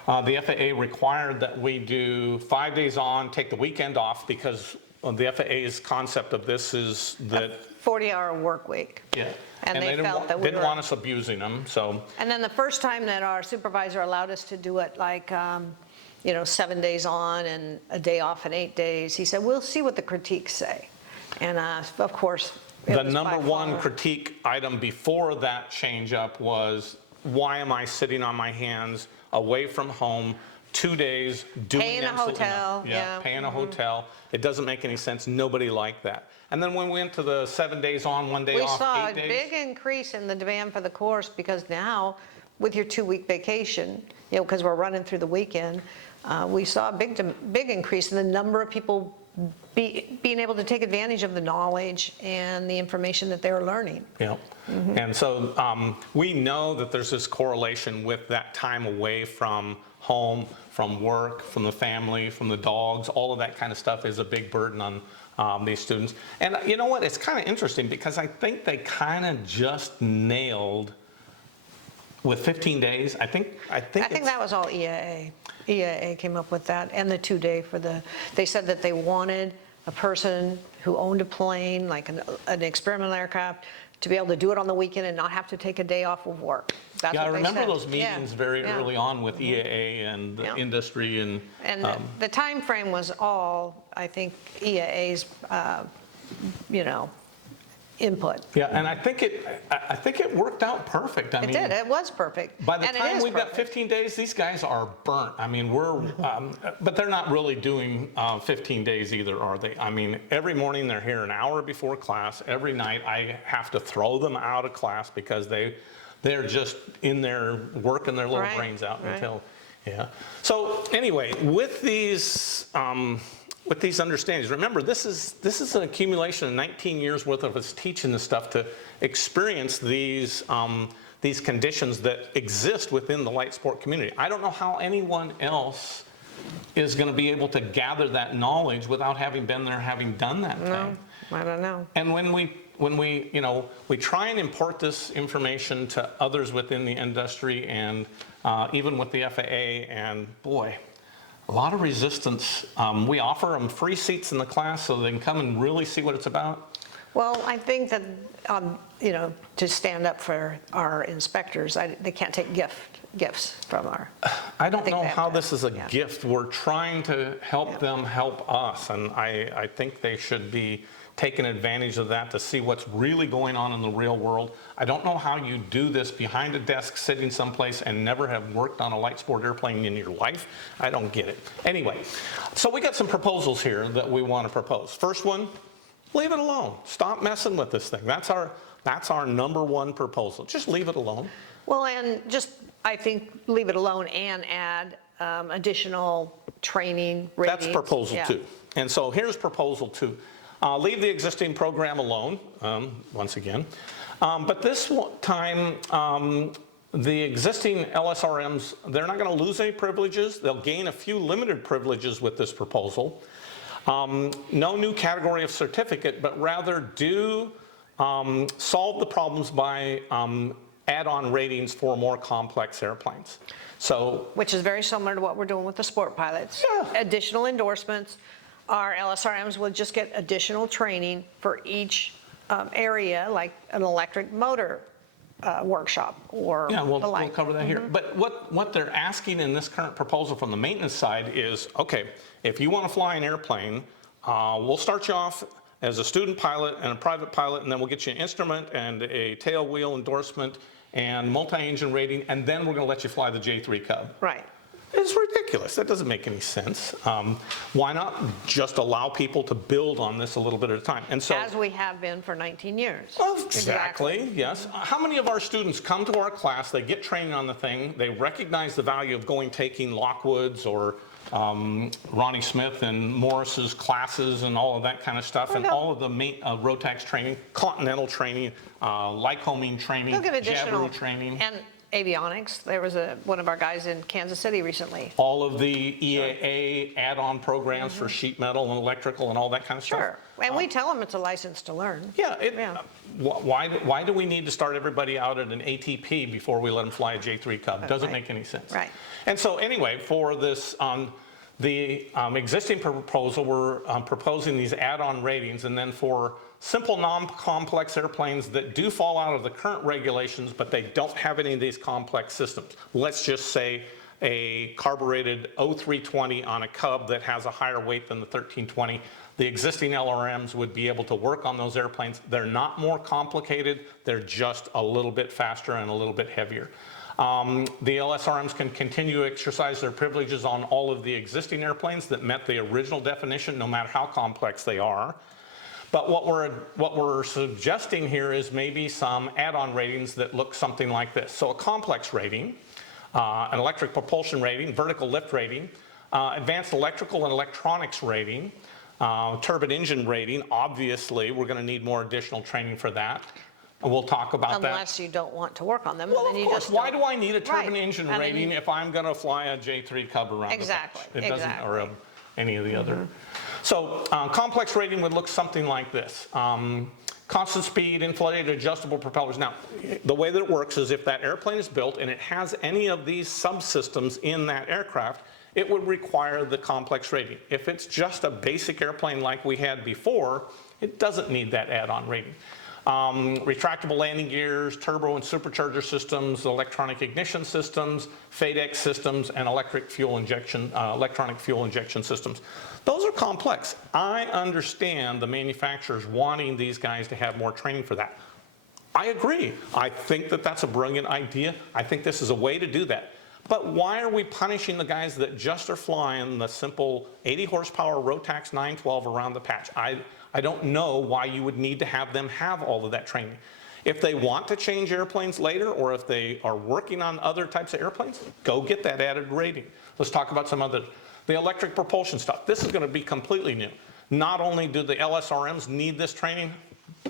the FAA required that we do 5 days on, take the weekend off, because the FAA's concept of this is that 40-hour work week. Yeah. And they felt that we didn't want us abusing them, so. And then the first time that our supervisor allowed us to do it, like, 7 days on and a day off and 8 days, he said, we'll see what the critiques say. And of course, the number one critique item before that change up was, why am I sitting on my hands away from home 2 days doing paying a hotel, paying a hotel? It doesn't make any sense. Nobody liked that. And then when we went to the 7 days on, 1 day off, 8 days. We saw a big increase in the demand for the course, because now with your 2-week vacation, because we're running through the weekend, we saw a big increase in the number of people being able to take advantage of the knowledge and the information that they were learning. Yeah. And so we know that there's this correlation with that time away from home, from work, from the family, from the dogs. All of that kind of stuff is a big burden on these students. And you know what? It's kind of interesting, because I think they kind of just nailed with 15 days. I think that was all EAA. EAA came up with that, and the 2-day they said that they wanted a person who owned a plane, like an experimental aircraft, to be able to do it on the weekend and not have to take a day off of work. That's I what they remember said. those meetings very early on with EAA and the industry. And the time frame was all, I think, EAA's, input. Yeah, and I think it worked out perfect. It did. It was perfect. By the time we've got 15 days, these guys are burnt. I mean, but they're not really doing 15 days either, are they? I mean, every morning they're here an hour before class. Every night I have to throw them out of class because they're just in there working their little brains out until, So anyway, with these understandings, remember, this is an accumulation of 19 years worth of us teaching this stuff to experience these conditions that exist within the light sport community. I don't know how anyone else is going to be able to gather that knowledge without having been there, having done that thing. I don't know. And when we try and import this information to others within the industry, and even with the FAA, and boy, a lot of resistance. We offer them free seats in the class so they can come and really see what it's about. Well, I think that, to stand up for our inspectors, they can't take gifts from our. I don't know how this is a gift. We're trying to help them help us, and I think they should be taking advantage of that to see what's really going on in the real world. I don't know how you do this behind a desk, sitting someplace, and never have worked on a light sport airplane in your life. I don't get it. Anyway, so we got some proposals here that we want to propose. First one, leave it alone. Stop messing with this thing. That's our number one proposal. Just leave it alone. Well, and I think leave it alone and add additional training ratings. That's proposal 2. And so here's proposal 2. Leave the existing program alone, once again. But this time, the existing LSRMs, they're not going to lose any privileges. They'll gain a few limited privileges with this proposal. No new category of certificate, but rather do solve the problems by add-on ratings for more complex airplanes. So, Which is very similar to what we're doing with the sport pilots. Yeah. Additional endorsements, our LSRMs will just get additional training for each area, like an electric motor workshop or yeah, the we'll like. cover that here. But what they're asking in this current proposal from the maintenance side is, okay, if you want to fly an airplane, we'll start you off as a student pilot and a private pilot, and then we'll get you an instrument and a tail wheel endorsement and multi-engine rating, and then we're going to let you fly the J3 Cub. Right. It's ridiculous. That doesn't make any sense. Why not just allow people to build on this a little bit at a time? And so, As we have been for 19 years. well, exactly, yes. How many of our students come to our class, they get training on the thing, they recognize the value of taking Lockwood's or Ronnie Smith and Morris's classes and all of that kind of stuff, and all of the Rotax training, Continental training, Lycoming training, They'll get additional Jabiru training. And avionics. There was one of our guys in Kansas City recently. All of the EAA add-on programs for sheet metal and electrical and all that kind of stuff. Sure. And we tell them it's a license to learn. Yeah. Yeah. Why do we need to start everybody out at an ATP before we let them fly a J3 Cub? Doesn't Right. make any sense. Right. And so anyway, for this, the existing proposal, we're proposing these add-on ratings, and then for simple non-complex airplanes that do fall out of the current regulations, but they don't have any of these complex systems. Let's just say a carbureted 0320 on a Cub that has a higher weight than the 1320. The existing LRMs would be able to work on those airplanes. They're not more complicated, they're just a little bit faster and a little bit heavier. The LSRMs can continue to exercise their privileges on all of the existing airplanes that met the original definition, no matter how complex they are. But what we're suggesting here is maybe some add-on ratings that look something like this. So a complex rating, an electric propulsion rating, vertical lift rating, advanced electrical and electronics rating, turbine engine rating. Obviously, we're going to need more additional training for that. And we'll talk about that. Unless you don't want to work on them. Well, then of you course, just why don't. do I need a turbine Right. engine And then rating if I'm going to fly a J3 Cub around Exactly, the patch? It doesn't, exactly. or any of the other. So complex rating would look something like this. Constant speed, inflated adjustable propellers. Now, the way that it works is if that airplane is built and it has any of these subsystems in that aircraft, it would require the complex rating. If it's just a basic airplane like we had before, it doesn't need that add-on rating. Retractable landing gears, turbo and supercharger systems, electronic ignition systems, FADEC systems, and electronic fuel injection systems. Those are complex. I understand the manufacturers wanting these guys to have more training for that. I agree. I think that that's a brilliant idea. I think this is a way to do that. But why are we punishing the guys that just are flying the simple 80 horsepower Rotax 912 around the patch? I don't know why you would need to have them have all of that training. If they want to change airplanes later, or if they are working on other types of airplanes, go get that added rating. Let's talk about some other. The electric propulsion stuff. This is going to be completely new. Not only do the LSRMs need this training,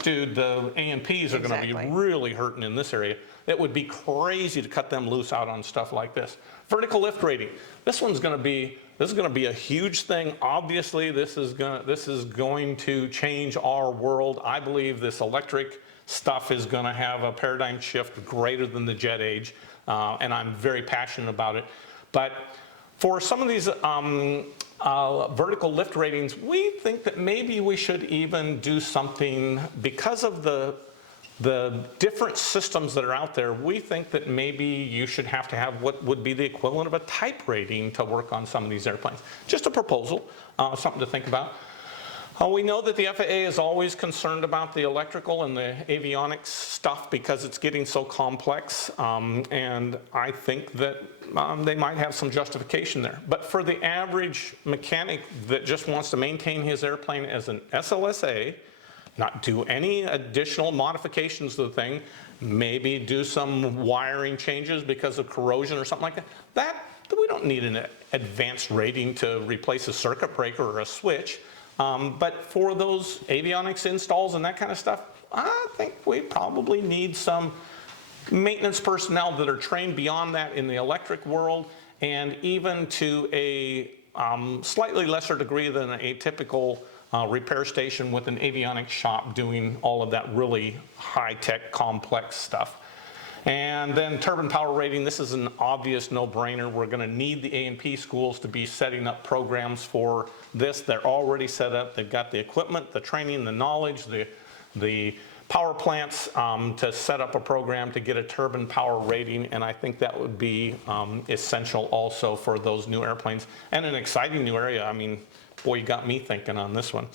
dude, the A&Ps are going to be really hurting in this area. It would be crazy to cut them loose out on stuff like this. Vertical lift rating. This is going to be a huge thing. Obviously, this is going to change our world. I believe this electric stuff is going to have a paradigm shift greater than the jet age, and I'm very passionate about it. But for some of these vertical lift ratings, we think that maybe we should even do something because of the different systems that are out there. We think that maybe you should have to have what would be the equivalent of a type rating to work on some of these airplanes. Just a proposal, something to think about. We know that the FAA is always concerned about the electrical and the avionics stuff because it's getting so complex, and I think that they might have some justification there. But for the average mechanic that just wants to maintain his airplane as an SLSA, not do any additional modifications to the thing, maybe do some wiring changes because of corrosion or something like that, we don't need an advanced rating to replace a circuit breaker or a switch. But for those avionics installs and that kind of stuff, I think we probably need some maintenance personnel that are trained beyond that in the electric world, and even to a slightly lesser degree than a typical repair station with an avionics shop doing all of that really high-tech complex stuff. And then turbine power rating, this is an obvious no-brainer. We're going to need the A&P schools to be setting up programs for this. They're already set up. They've got the equipment, the training, the knowledge, the power plants to set up a program to get a turbine power rating, and I think that would be essential also for those new airplanes, and an exciting new area. I mean, boy, you got me thinking on this one.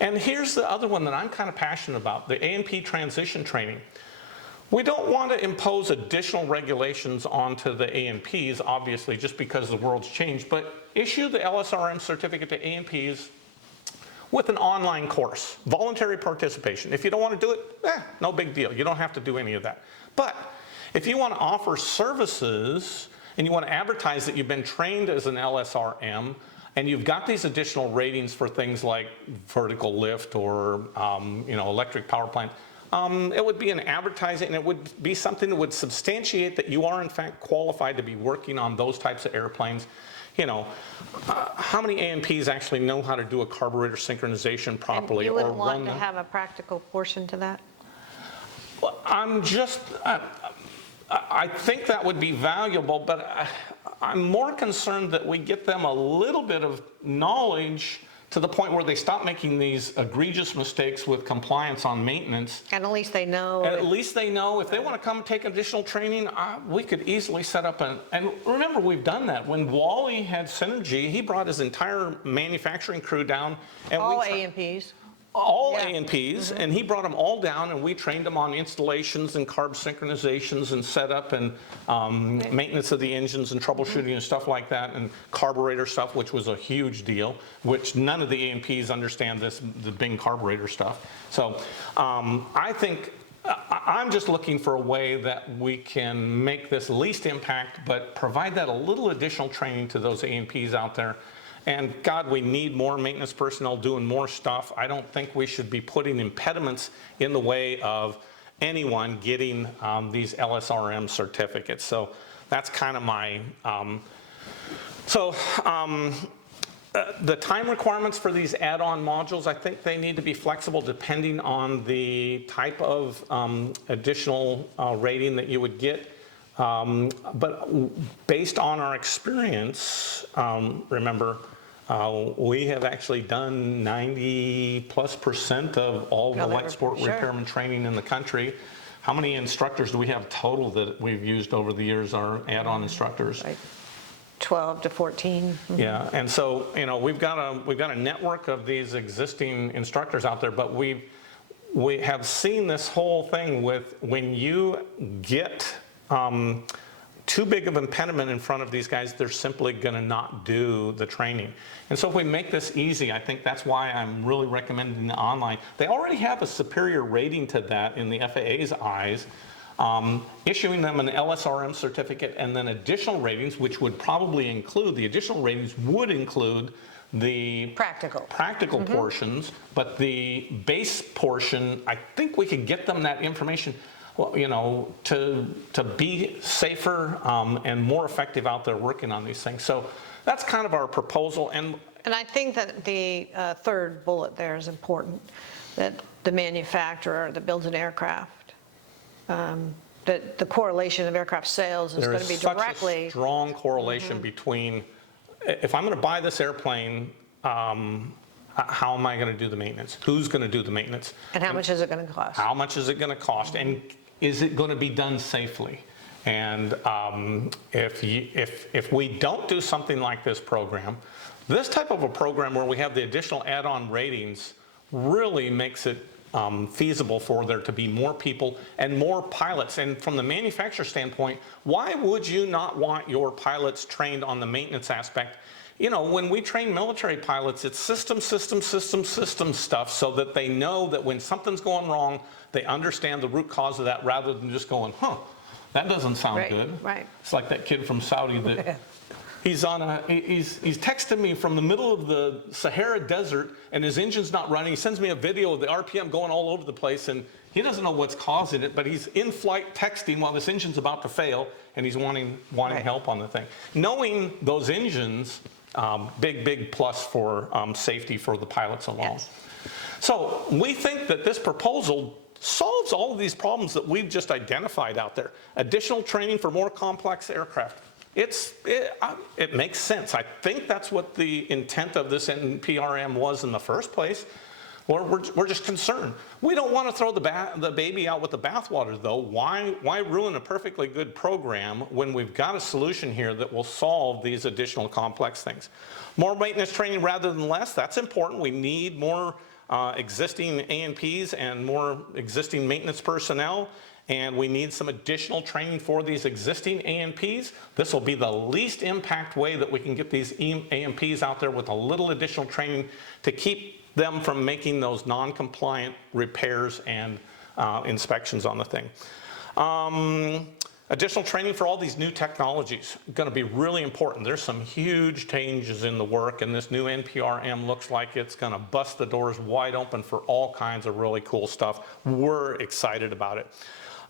And here's the other one that I'm kind of passionate about, the A&P transition training. We don't want to impose additional regulations onto the A&Ps, obviously, just because the world's changed, but issue the LSRM certificate to A&Ps with an online course, voluntary participation. If you don't want to do it, no big deal. You don't have to do any of that. But if you want to offer services and you want to advertise that you've been trained as an LSRM and you've got these additional ratings for things like vertical lift or electric power plant, it would be an advertising, and it would be something that would substantiate that you are in fact qualified to be working on those types of airplanes. How many A&Ps actually know how to do a carburetor synchronization properly? And you wouldn't or want run to them? have a practical portion to that? Well, I think that would be valuable, but I'm more concerned that we get them a little bit of knowledge to the point where they stop making these egregious mistakes with compliance on maintenance. And at least they know. And at least they know if they want to come take additional training, we could easily set up and remember, we've done that. When Wally had Synergy, he brought his entire manufacturing crew down. And all A&Ps. All Yeah. A&Ps, and he brought them all down, and we trained them on installations and carb synchronizations and setup and maintenance of the engines and troubleshooting and stuff like that, and carburetor stuff, which was a huge deal, which none of the A&Ps understand the Bing carburetor stuff. So I think I'm just looking for a way that we can make this least impact, but provide that a little additional training to those A&Ps out there. And God, we need more maintenance personnel doing more stuff. I don't think we should be putting impediments in the way of anyone getting these LSRM certificates. So that's kind of my, the time requirements for these add-on modules, I think they need to be flexible depending on the type of additional rating that you would get. But based on our experience, remember, we have actually done 90+% of all the light sport repairman training in the country. How many instructors do we have total that we've used over the years, our add-on instructors? Right. 12 to 14. Mm-hmm. Yeah, and so we've got a network of these existing instructors out there, but we have seen this whole thing with when you get too big of an impediment in front of these guys, they're simply going to not do the training. And so if we make this easy, I think that's why I'm really recommending the online. They already have a superior rating to that in the FAA's eyes, issuing them an LSRM certificate and then additional ratings, which would probably include, the additional ratings would include the practical portions, but the base portion, I think we could get them that information, well, to be safer and more effective out there working on these things. So that's kind of our proposal. And I think that the third bullet there is important, that the manufacturer that builds an aircraft, that the correlation of aircraft sales is going to be directly. There's such a strong correlation between, if I'm going to buy this airplane, how am I going to do the maintenance? Who's going to do the maintenance? And how much is it going to cost? How much is it going to cost? And is it going to be done safely? And if we don't do something like this program, this type of a program where we have the additional add-on ratings really makes it feasible for there to be more people and more pilots. And from the manufacturer standpoint, why would you not want your pilots trained on the maintenance aspect? When we train military pilots, it's system stuff so that they know that when something's going wrong, they understand the root cause of that rather than just going, that doesn't sound good. Right. It's like that kid from Saudi that he's texting me from the middle of the Sahara Desert and his engine's not running. He sends me a video of the RPM going all over the place and he doesn't know what's causing it, but he's in flight texting while this engine's about to fail and he's wanting help on the thing. Knowing those engines, big plus for safety for the pilots alone. Yes. So we think that this proposal solves all of these problems that we've just identified out there. Additional training for more complex aircraft. It makes sense. I think that's what the intent of this NPRM was in the first place. We're just concerned. We don't want to throw the baby out with the bathwater, though. Why ruin a perfectly good program when we've got a solution here that will solve these additional complex things? More maintenance training rather than less, that's important. We need more existing A&Ps and more existing maintenance personnel, and we need some additional training for these existing A&Ps. This will be the least impact way that we can get these A&Ps out there with a little additional training to keep them from making those non-compliant repairs and inspections on the thing. Additional training for all these new technologies, going to be really important. There's some huge changes in the work, and this new NPRM looks like it's going to bust the doors wide open for all kinds of really cool stuff. We're excited about it.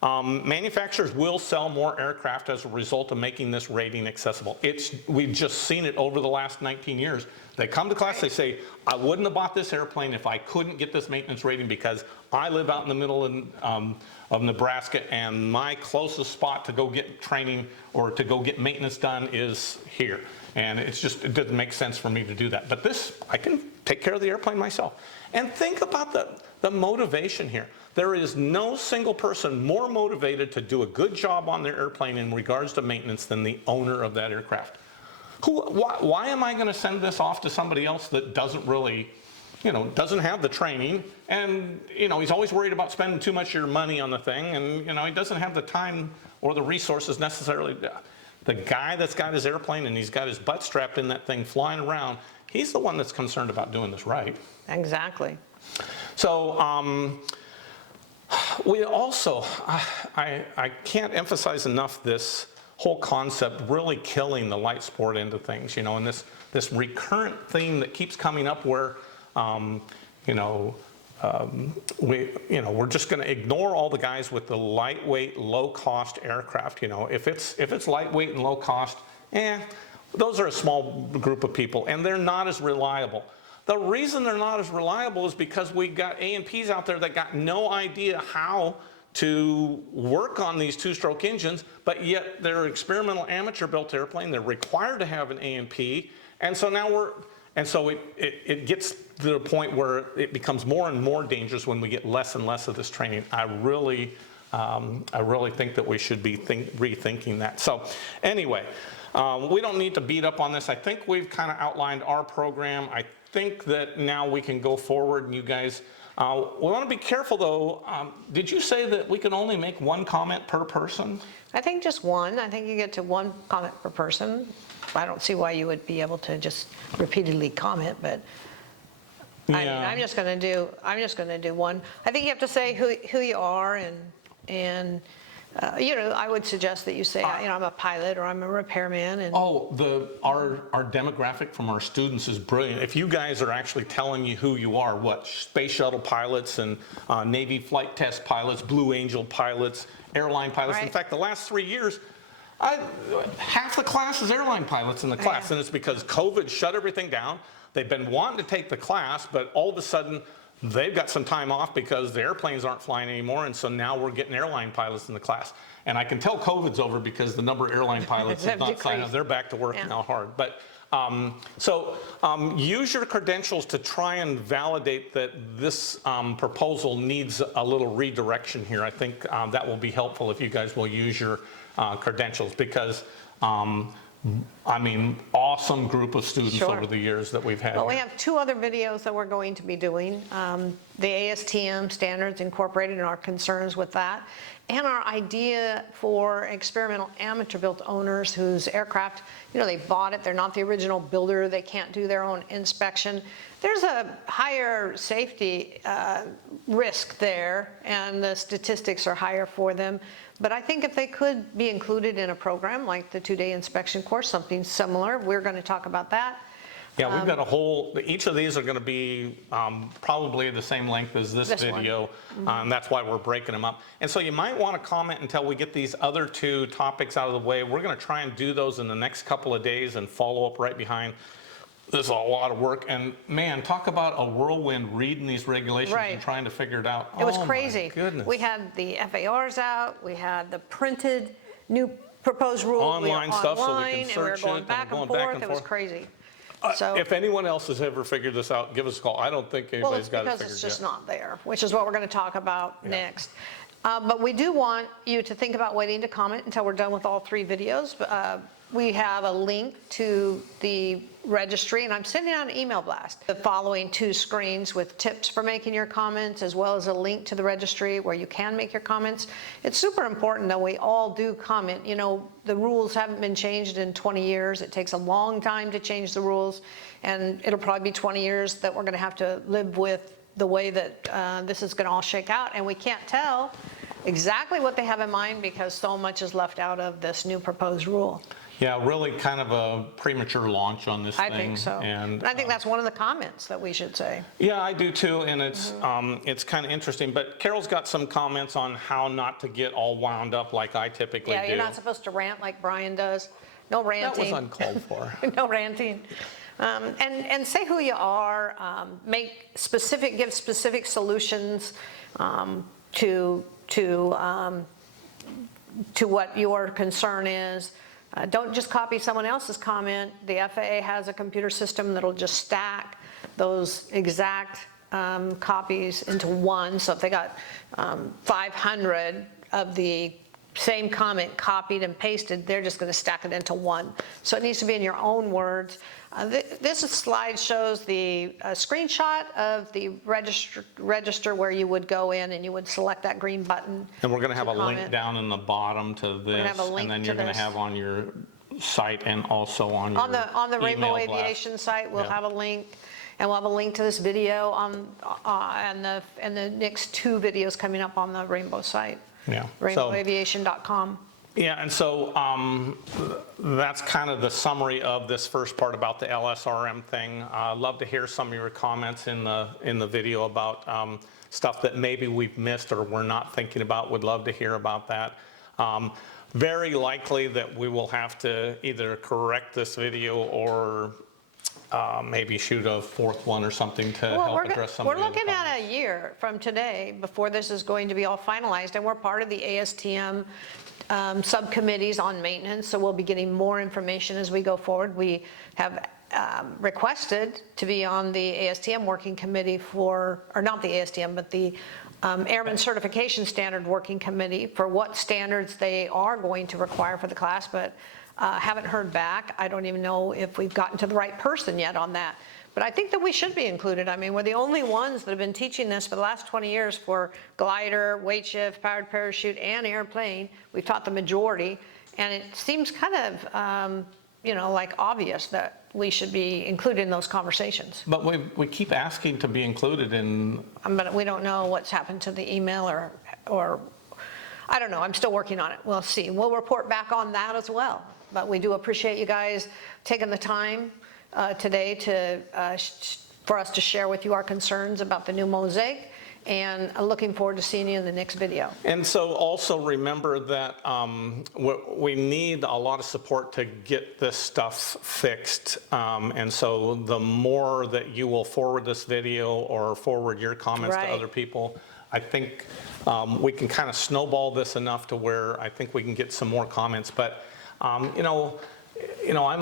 Manufacturers will sell more aircraft as a result of making this rating accessible. We've just seen it over the last 19 years. They come to class, they say, I wouldn't have bought this airplane if I couldn't get this maintenance rating because I live out in the middle of Nebraska and my closest spot to go get training or to go get maintenance done is here. And it doesn't make sense for me to do that. But this, I can take care of the airplane myself. And think about the motivation here. There is no single person more motivated to do a good job on their airplane in regards to maintenance than the owner of that aircraft. Why am I going to send this off to somebody else that doesn't really, doesn't have the training, and he's always worried about spending too much of your money on the thing, and he doesn't have the time or the resources necessarily. The guy that's got his airplane and he's got his butt strapped in that thing flying around, he's the one that's concerned about doing this right. Exactly. So we also, I can't emphasize enough this whole concept really killing the light sport end of things, and this recurrent theme that keeps coming up where, we're just going to ignore all the guys with the lightweight, low-cost aircraft. If it's lightweight and low cost, those are a small group of people, and they're not as reliable. The reason they're not as reliable is because we've got A&Ps out there that got no idea how to work on these two-stroke engines, but yet they're experimental amateur-built airplane. They're required to have an A&P, and so now it gets to the point where it becomes more and more dangerous when we get less and less of this training. I really think that we should be rethinking that. So anyway, we don't need to beat up on this. I think we've kind of outlined our program. I think that now we can go forward, and you guys, we want to be careful though. Did you say that we can only make one comment per person? I think just one. I think you get to one comment per person. I don't see why you would be able to just repeatedly comment, but yeah. I'm just going to do one. I think you have to say who you are, and I would suggest that you say, I'm a pilot or I'm a repairman. And our demographic from our students is brilliant. If you guys are actually telling you who you are, what space shuttle pilots and Navy flight test pilots, Blue Angel pilots, airline pilots. Right. In fact, the last 3 years, half the class is airline pilots in the class, and it's because COVID shut everything down. They've been wanting to take the class, but all of a sudden, they've got some time off because the airplanes aren't flying anymore, and so now we're getting airline pilots in the class. And I can tell COVID's over because the number of airline pilots have not signed up. They're back to work now hard. But use your credentials to try and validate that this proposal needs a little redirection here. I think that will be helpful if you guys will use your credentials, because awesome group of students over the years that we've had. Well, we have 2 other videos that we're going to be doing. The ASTM standards incorporated and our concerns with that, and our idea for experimental amateur-built owners whose aircraft, they bought it, they're not the original builder, they can't do their own inspection. There's a higher safety risk there, and the statistics are higher for them. But I think if they could be included in a program like the 2-day inspection course, something similar, we're going to talk about that. Yeah, we've got each of these are going to be probably the same length as this video. Mm-hmm. That's why we're breaking them up. And so you might want to comment until we get these other 2 topics out of the way. We're going to try and do those in the next couple of days and follow up right behind. this is a lot of work, and man, talk about a whirlwind reading these regulations Right. and trying to figure it out. It was Oh, crazy. my goodness. We had the FARs out, we had the printed new proposed rules. Online stuff so we can online, and we were search going it, and back we're and going back forth. and It was forth. crazy. So, If anyone else has ever figured this out, give us a call. I don't think well, anybody's it's got it because figured it's just yet. not there, which is what we're going to talk about next. But we do want you to think about waiting to comment until we're done with all 3 videos. We have a link to the registry, and I'm sending out an email blast. The following 2 screens with tips for making your comments, as well as a link to the registry where you can make your comments. It's super important that we all do comment. You know, the rules haven't been changed in 20 years. It takes a long time to change the rules, and it'll probably be 20 years that we're going to have to live with the way that this is going to all shake out, and we can't tell exactly what they have in mind because so much is left out of this new proposed rule. Yeah, really kind of a premature launch on this thing. I think so. And I think that's one of the comments that we should say. yeah, I do too, and it's kind of interesting. But Carol's got some comments on how not to get all wound up like I typically Yeah, do. you're not supposed to rant like Brian does. No That was ranting. uncalled for. No ranting. And say who you are. Give specific solutions to what your concern is. Don't just copy someone else's comment. The FAA has a computer system that'll just stack those exact copies into one. So if they got 500 of the same comment copied and pasted, they're just going to stack it into one. So it needs to be in your own words. This slide shows the screenshot of the register where you would go in and you would select that green button. And we're going to have a link comment. down in the bottom to this, have a link and then to you're going to this. have on your site and also on your On the Rainbow email blast. Aviation site, we'll Yeah. have a link, and we'll have a link to this video on and the next 2 videos coming up on the Rainbow site. Yeah. RainbowAviation.com. Yeah, and so that's kind of the summary of this first part about the LSRM thing. I'd love to hear some of your comments in the video about stuff that maybe we've missed or we're not thinking about. Would love to hear about that. Very likely that we will have to either correct this video or maybe shoot a 4th one or something to help address some of We're the other looking comments. at a year from today before this is going to be all finalized, and we're part of the ASTM subcommittees on maintenance, so we'll be getting more information as we go forward. We have requested to be on the ASTM working committee or not the ASTM, but the Airman Certification Standard Working Committee for what standards they are going to require for the class, but haven't heard back. I don't even know if we've gotten to the right person yet on that. But I think that we should be included. I mean, we're the only ones that have been teaching this for the last 20 years for glider, weight shift, powered parachute, and airplane. We've taught the majority, and it seems kind of, like obvious that we should be included in those conversations. But we keep asking to be included in. But we don't know what's happened to the email or I don't know. I'm still working on it. We'll see. We'll report back on that as well. But we do appreciate you guys taking the time today for us to share with you our concerns about the new MOSAIC, and looking forward to seeing you in the next video. And so also remember that we need a lot of support to get this stuff fixed. And so the more that you will forward this video or forward your comments Right. to other people, I think we can kind of snowball this enough to where I think we can get some more comments. But I'm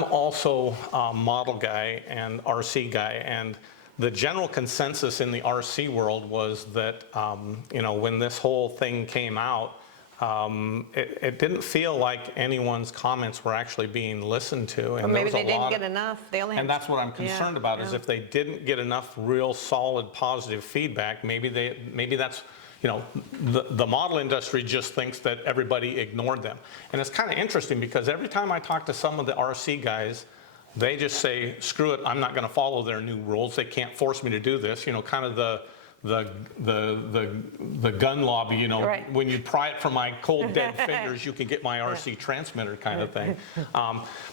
also a model guy and RC guy, and the general consensus in the RC world was that, when this whole thing came out, it didn't feel like anyone's comments were actually being listened to. And Or maybe there they was a didn't lot get enough. They only had, and that's what I'm concerned about, is if they didn't get enough real solid positive feedback, maybe that's, the model industry just thinks that everybody ignored them. And it's kind of interesting because every time I talk to some of the RC guys, they just say, screw it, I'm not going to follow their new rules. They can't force me to do this. Kind of the gun lobby, Right. when you pry it from my cold dead fingers, you can get my RC transmitter kind of thing.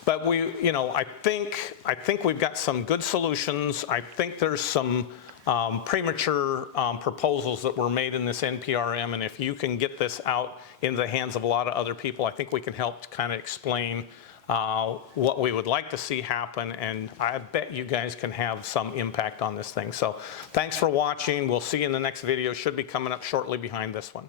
But I think we've got some good solutions. I think there's some premature proposals that were made in this NPRM, and if you can get this out into the hands of a lot of other people, I think we can help to kind of explain what we would like to see happen, and I bet you guys can have some impact on this thing. So thanks for watching. We'll see you in the next video. Should be coming up shortly behind this one.